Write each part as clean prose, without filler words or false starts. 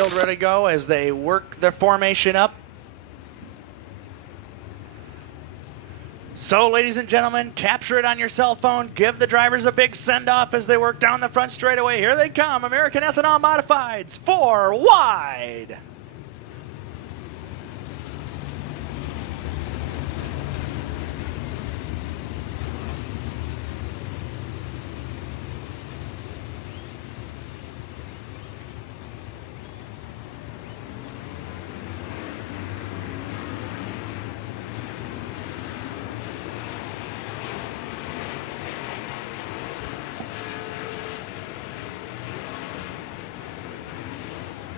field ready to go as they work their formation up. So, ladies and gentlemen, capture it on your cell phone. Give the drivers a big send-off as they work down the front straightaway. Here they come, American Ethanol Modifieds, 4 wide.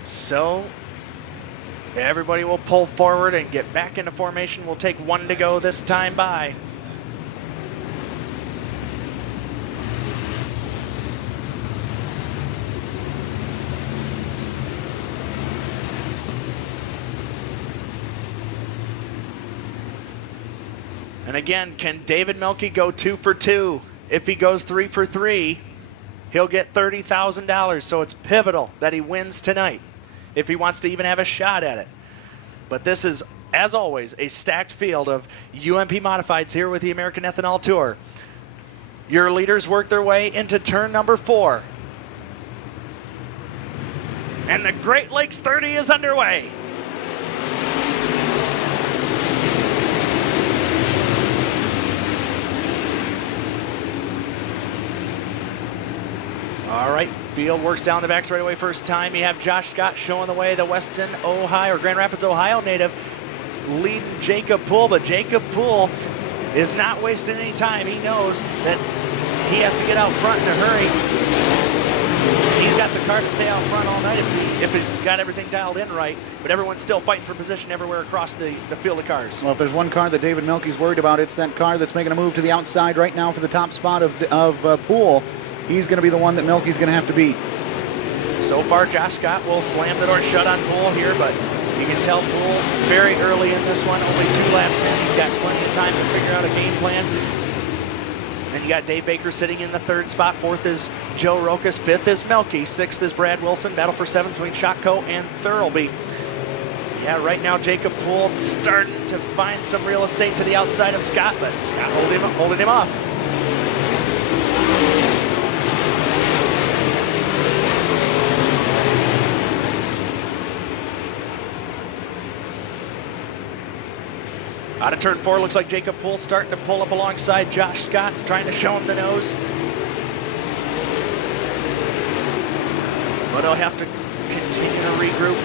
So everybody will pull forward and get back into formation. We'll take 1 to go this time by. And again, can David Mielke go 2 for 2? If he goes 3 for 3, he'll get $30,000. So it's pivotal that he wins tonight if he wants to even have a shot at it. But this is, as always, a stacked field of UMP Modifieds here with the American Ethanol Tour. Your leaders work their way into turn number 4. And the Great Lakes 30 is underway. All right, field works down the back straightaway first time. You have Josh Scott showing the way, the Weston, Ohio, or Grand Rapids, Ohio native, leading Jacob Poole, but Jacob Poole is not wasting any time. He knows that he has to get out front in a hurry. He's got the car to stay out front all night if he's got everything dialed in right, but everyone's still fighting for position everywhere across the field of cars. Well, if there's one car that David Mielke's worried about, it's that car that's making a move to the outside right now for the top spot of Poole. He's going to be the one that Mielke's going to have to beat. So far, Josh Scott will slam the door shut on Poole here, but you can tell Poole very early in this one, only 2 laps in. He's got plenty of time to figure out a game plan. Then you got Dave Baker sitting in the 3rd spot. 4th is Joe Rokas. 5th is Mielke. 6th is Brad Wilson. Battle for 7th between Shotco and Thurlby. Yeah, right now Jacob Poole starting to find some real estate to the outside of Scott, but Scott holding him off. Out of turn 4, looks like Jacob Poole starting to pull up alongside Josh Scott, trying to show him the nose. But he'll have to continue to regroup.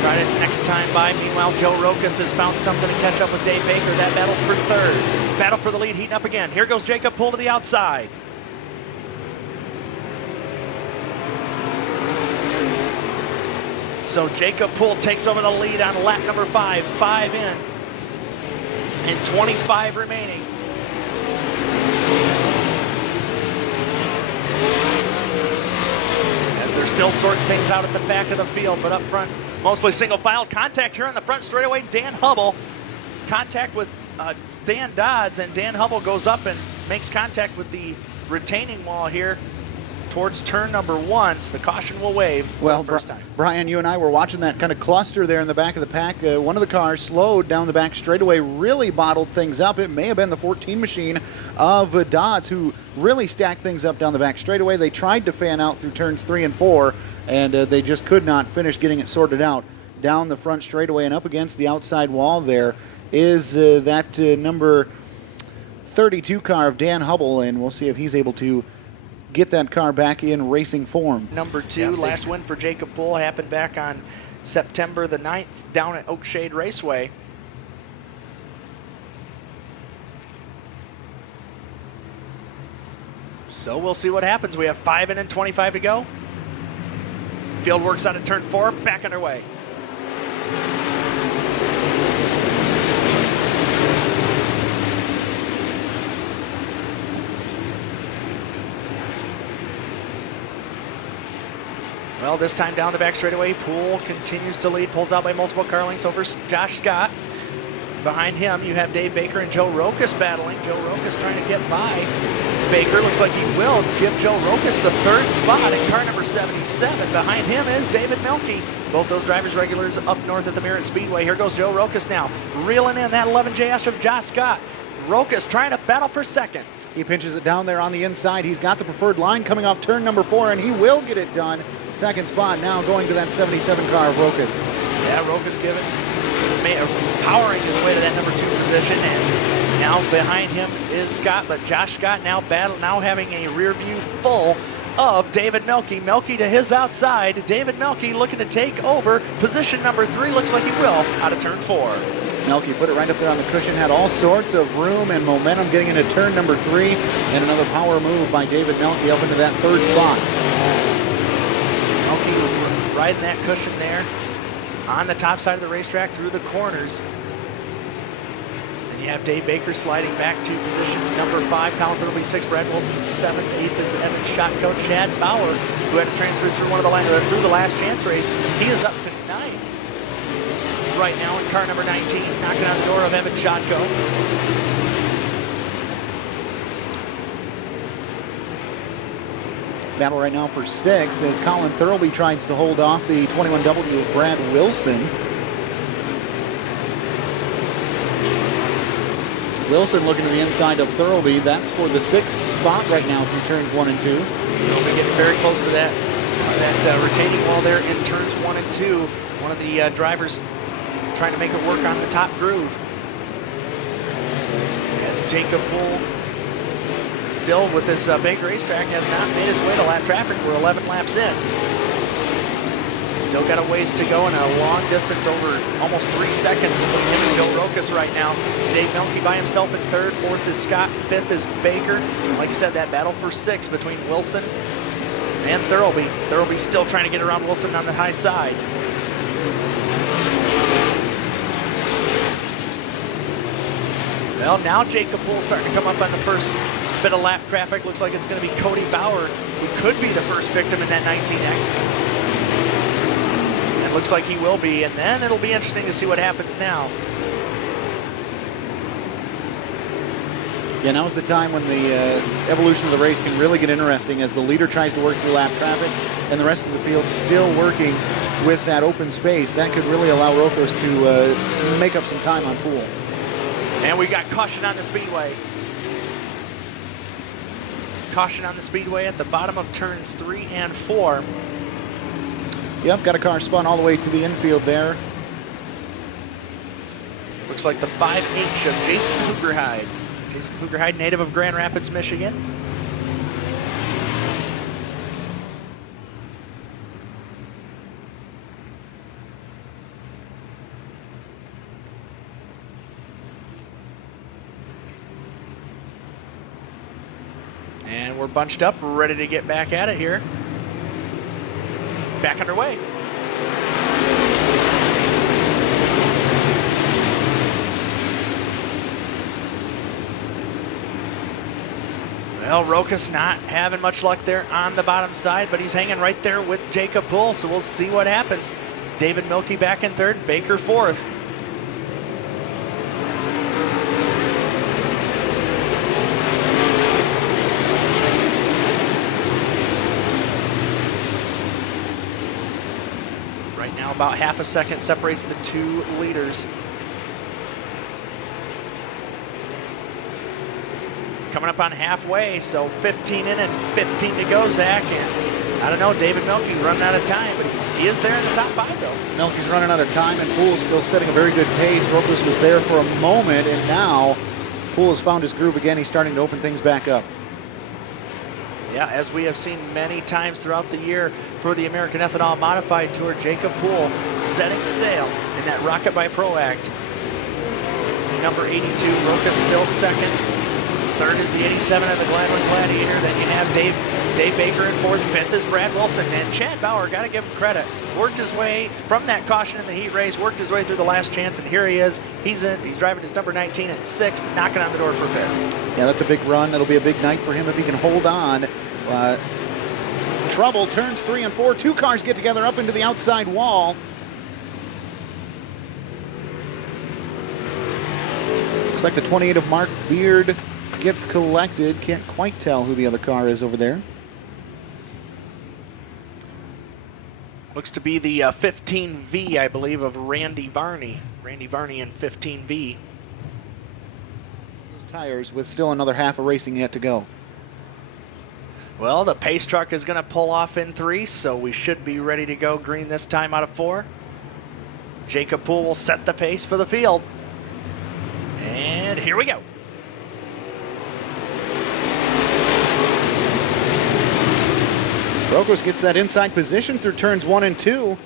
Try it next time by. Meanwhile, Joe Rokas has found something to catch up with Dave Baker. That battle's for 3rd. Battle for the lead heating up again. Here goes Jacob Poole to the outside. So Jacob Poole takes over the lead on lap number 5. 5 in. And 25 remaining. As they're still sorting things out at the back of the field, but up front, mostly single file. Contact here on the front straightaway. Dan Hubble. Contact with Stan Dodds, and Dan Hubble goes up and makes contact with the retaining wall here towards turn number 1, so the caution will wave for the first time. Brian, you and I were watching that kind of cluster there in the back of the pack. One of the cars slowed down the back straightaway, really bottled things up. It may have been the 14 machine of Dodds who really stacked things up down the back straightaway. They tried to fan out through turns 3 and 4, and they just could not finish getting it sorted out down the front straightaway. And up against the outside wall there is that number 32 car of Dan Hubble, and we'll see if he's able to get that car back in racing form. Number 2, last win for Jacob Poole happened back on September the 9th down at Oakshade Raceway. So we'll see what happens. We have 5 in and 25 to go. Field works out of turn 4, back underway. Well, this time down the back straightaway, Poole continues to lead, pulls out by multiple car lengths over Josh Scott. Behind him, you have Dave Baker and Joe Rokas battling. Joe Rokas trying to get by Baker. Looks like he will give Joe Rokas the third spot in car number 77. Behind him is David Milkey. Both those drivers regulars up north at the Merritt Speedway. Here goes Joe Rokas now, reeling in that 11J of Josh Scott. Rokas trying to battle for second. He pinches it down there on the inside. He's got the preferred line coming off turn number 4, and he will get it done. Second spot now going to that 77 car of Rokas. Yeah, Rokas powering his way to that number 2 position, and now behind him is Scott, but Josh Scott now having a rear view full of David Milkey. Milkey to his outside. David Milkey looking to take over position number 3. Looks like he will out of turn 4. Milkey put it right up there on the cushion, had all sorts of room and momentum getting into turn number 3, and another power move by David Milkey up into that third spot. Milkey riding that cushion there on the top side of the racetrack through the corners. And you have Dave Baker sliding back to position number 5, Colin Thurlby 6, Brad Wilson 7th, 8th is Evan Shotco. Chad Bauer, who had to transfer through through the last chance race, he is up to 9th right now in car number 19, knocking on the door of Evan Shotco. Battle right now for 6th as Colin Thurlby tries to hold off the 21W of Brad Wilson. Wilson looking to the inside of Thurlby. That's for the 6th spot right now through turns 1 and 2. Thurlby getting very close to that retaining wall there in turns 1 and 2. One of the drivers trying to make it work on the top groove. As Jacob Poole, still with this Baker racetrack, has not made his way to lap traffic. We're 11 laps in. Still got a ways to go and a long distance, over almost 3 seconds between him and Joe Rokas right now. Dave Milkey by himself in 3rd, 4th is Scott, 5th is Baker. And like you said, that battle for 6 between Wilson and Thurlby. Thurlby still trying to get around Wilson on the high side. Well, now Jacob Poole starting to come up on the first bit of lap traffic. Looks like it's going to be Cody Bauer, who could be the first victim in that 19X. And looks like he will be, and then it'll be interesting to see what happens now. Yeah, now's the time when the evolution of the race can really get interesting as the leader tries to work through lap traffic and the rest of the field still working with that open space. That could really allow Rokas to make up some time on Poole. And we got caution on the speedway. Caution on the speedway at the bottom of turns 3 and 4. Yep, got a car spun all the way to the infield there. Looks like the 5H of Jason Hoogerhide. Jason Hoogerhide, native of Grand Rapids, Michigan. And we're bunched up, ready to get back at it here. Back underway. Well, Rokas not having much luck there on the bottom side, but he's hanging right there with Jacob Poole, so we'll see what happens. David Milkey back in 3rd, Baker 4th. Right now, about half a second separates the 2 leaders. Coming up on halfway, so 15 in and 15 to go, Zach. And I don't know, David Milkey running out of time, but he is there in the top 5, though. Milkey's running out of time, and Poole's still setting a very good pace. Rokas was there for a moment, and now Poole has found his groove again. He's starting to open things back up. Yeah, as we have seen many times throughout the year for the American Ethanol Modified Tour, Jacob Poole setting sail in that Rocket by Pro Act. Number 82, Rokas still 2nd. 3rd is the 87 of the Gladwin Gladiator. Then you have Dave Baker in 4th. 5th is Brad Wilson. And Chad Bauer, got to give him credit, worked his way from that caution in the heat race, worked his way through the last chance, and here he is. He's driving his number 19 at 6th, knocking on the door for 5th. Yeah, that's a big run. That'll be a big night for him if he can hold on. Trouble, turns 3 and 4. 2 cars get together up into the outside wall. Looks like the 28 of Mark Beard gets collected. Can't quite tell who the other car is over there. Looks to be the 15V, I believe, of Randy Varney. Randy Varney in 15V. Those tires with still another half of racing yet to go. Well, the pace truck is going to pull off in 3, so we should be ready to go green this time out of 4. Jacob Poole will set the pace for the field. And here we go. Brokos gets that inside position through turns 1 and 2.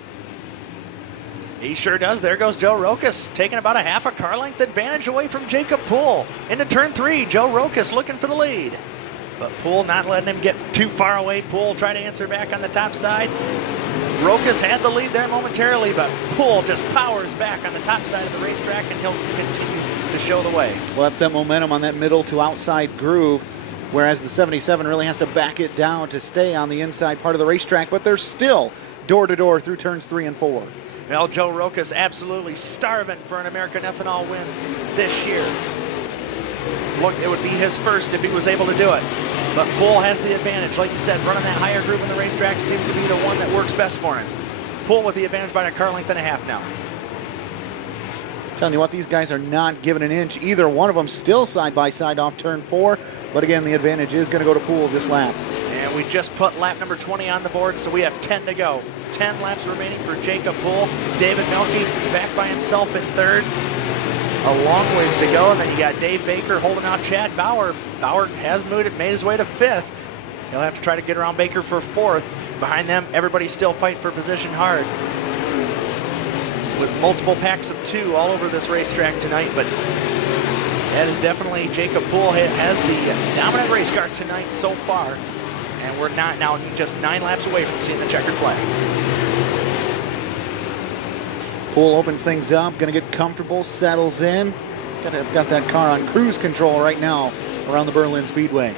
He sure does. There goes Joe Rokas, taking about a half a car length advantage away from Jacob Poole. Into turn 3, Joe Rokas looking for the lead. But Poole not letting him get too far away. Poole trying to answer back on the top side. Rokas had the lead there momentarily, but Poole just powers back on the top side of the racetrack, and he'll continue to show the way. Well, that's that momentum on that middle to outside groove, whereas the 77 really has to back it down to stay on the inside part of the racetrack, but they're still door-to-door through turns 3 and 4. Well, Joe Rokas absolutely starving for an American Ethanol win this year. Look, it would be his first if he was able to do it. But Poole has the advantage. Like you said, running that higher groove in the racetrack seems to be the one that works best for him. Poole with the advantage by a car length and a half now. Telling you what, these guys are not giving an inch. Either one of them still side by side off turn 4. But again, the advantage is going to go to Poole this lap. And we just put lap number 20 on the board, so we have 10 to go. 10 laps remaining for Jacob Poole. David Melke back by himself in 3rd. A long ways to go, and then you got Dave Baker holding out Chad Bauer. Bauer has made his way to 5th. He'll have to try to get around Baker for 4th. Behind them, everybody's still fighting for position hard, with multiple packs of 2 all over this racetrack tonight. But that is definitely Jacob Poole has the dominant race car tonight so far, and we're not now just 9 laps away from seeing the checkered flag. Poole opens things up, going to get comfortable, settles in. He's got that car on cruise control right now around the Berlin Speedway.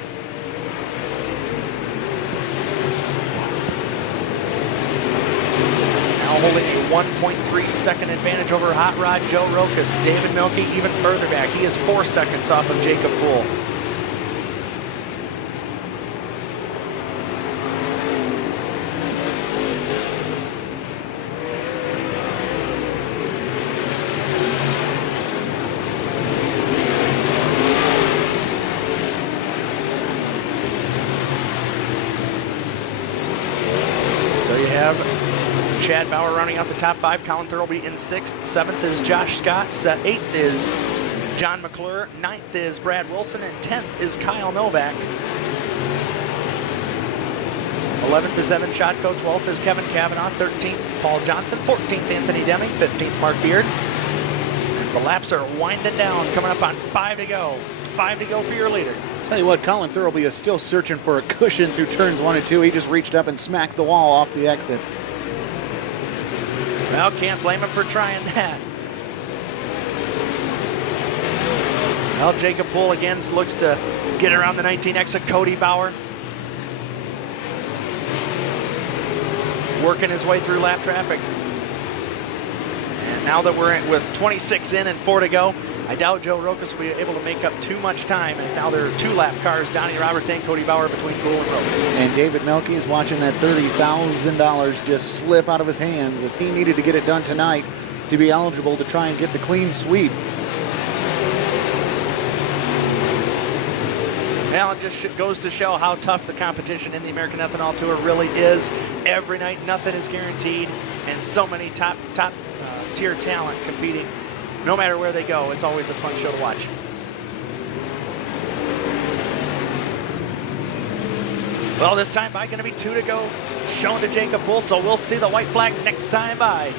Now holding a 1.3 second advantage over Hot Rod Joe Rokas. David Melke even further back. He is 4 seconds off of Jacob Poole. Chad Bauer rounding out the top 5. Colin Thurlby in 6th. 7th is Josh Scott. 8th is John McClure. 9th is Brad Wilson. And 10th is Kyle Novak. 11th is Evan Shotko. 12th is Kevin Kavanaugh. 13th, Paul Johnson. 14th, Anthony Deming. 15th, Mark Beard. As the laps are winding down, coming up on 5 to go. 5 to go for your leader. Tell you what, Colin Thurlby is still searching for a cushion through turns 1 and 2. He just reached up and smacked the wall off the exit. Well, can't blame him for trying that. Well, Jacob Poole again looks to get around the 19X of Cody Bauer. Working his way through lap traffic. And now that we're with 26 in and 4 to go, I doubt Joe Rokas will be able to make up too much time, as now there are 2 lap cars, Donnie Roberts and Cody Bauer, between Poole and Rokas. And David Melke is watching that $30,000 just slip out of his hands, as he needed to get it done tonight to be eligible to try and get the clean sweep. Well, it just goes to show how tough the competition in the American Ethanol Tour really is. Every night, nothing is guaranteed, and so many top tier talent competing. No matter where they go, it's always a fun show to watch. Well, this time by going to be 2 to go, shown to Jacob Poole, so we'll see the white flag next time by,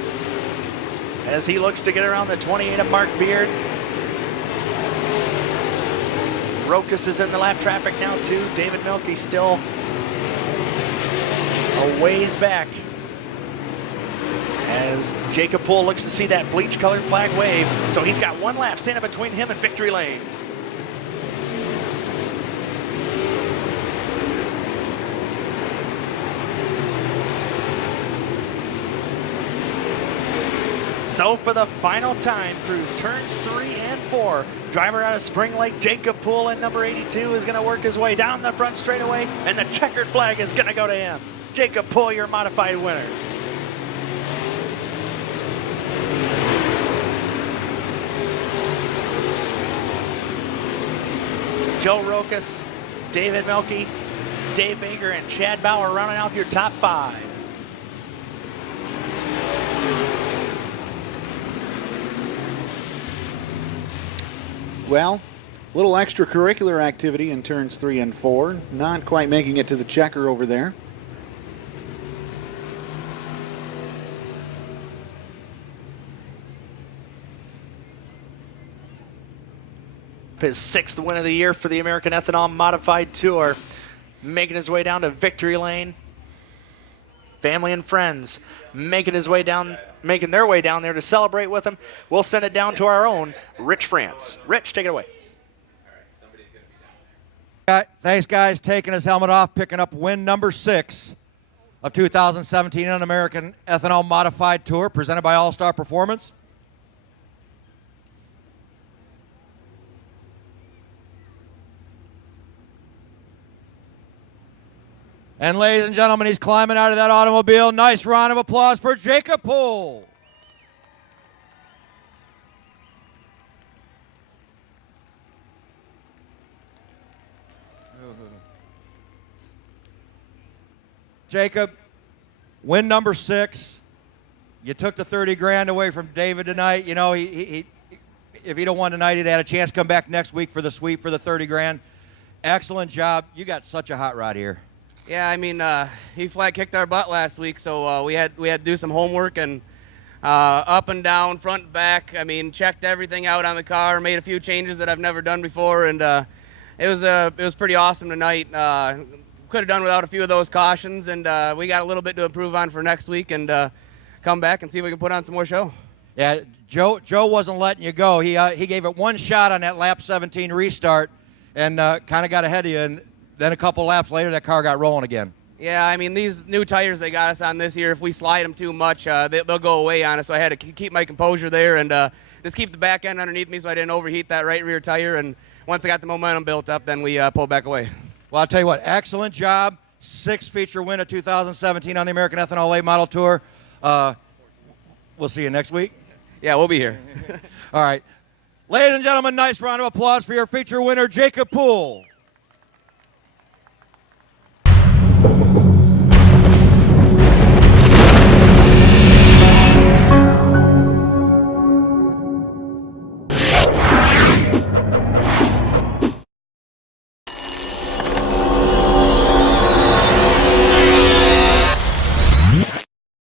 as he looks to get around the 28 of Mark Beard. Rokas is in the lap traffic now too. David Melke still a ways back, as Jacob Poole looks to see that bleach colored flag wave. So he's got 1 lap standing between him and victory lane. So for the final time through turns 3 and 4. Driver out of Spring Lake, Jacob Poole in number 82 is going to work his way down the front straightaway, and the checkered flag is going to go to him. Jacob Poole, your modified winner. Joe Rokas, David Melke, Dave Baker, and Chad Bauer rounding out your top 5. Well, little extracurricular activity in turns 3 and 4. Not quite making it to the checker over there. His 6th win of the year for the American Ethanol Modified Tour. Making his way down to victory lane. Family and friends making their way down there to celebrate with him. We'll send it down to our own Rich France. Rich, take it away. Thanks, guys. Taking his helmet off, picking up win number 6 of 2017 on American Ethanol Modified Tour, presented by All Star Performance. And ladies and gentlemen, he's climbing out of that automobile. Nice round of applause for Jacob Poole. Jacob, win number 6. You took the 30 grand away from David tonight. You know, if he'd have won tonight, he'd had a chance to come back next week for the sweep for the 30 grand. Excellent job. You got such a hot rod here. Yeah, I mean, he flat kicked our butt last week, so we had to do some homework and up and down, front and back. I mean, checked everything out on the car, made a few changes that I've never done before, and it was pretty awesome tonight. Could have done without a few of those cautions, and we got a little bit to improve on for next week, and come back and see if we can put on some more show. Yeah, Joe wasn't letting you go. He gave it one shot on that lap 17 restart, and kind of got ahead of you. And then a couple laps later, that car got rolling again. Yeah, I mean, these new tires they got us on this year, if we slide them too much, they'll go away on us. So I had to keep my composure there and just keep the back end underneath me so I didn't overheat that right rear tire. And once I got the momentum built up, then we pulled back away. Well, I'll tell you what, excellent job. 6th feature win of 2017 on the American Ethanol Late Model Tour. We'll see you next week. Yeah, we'll be here. All right. Ladies and gentlemen, nice round of applause for your feature winner, Jacob Poole.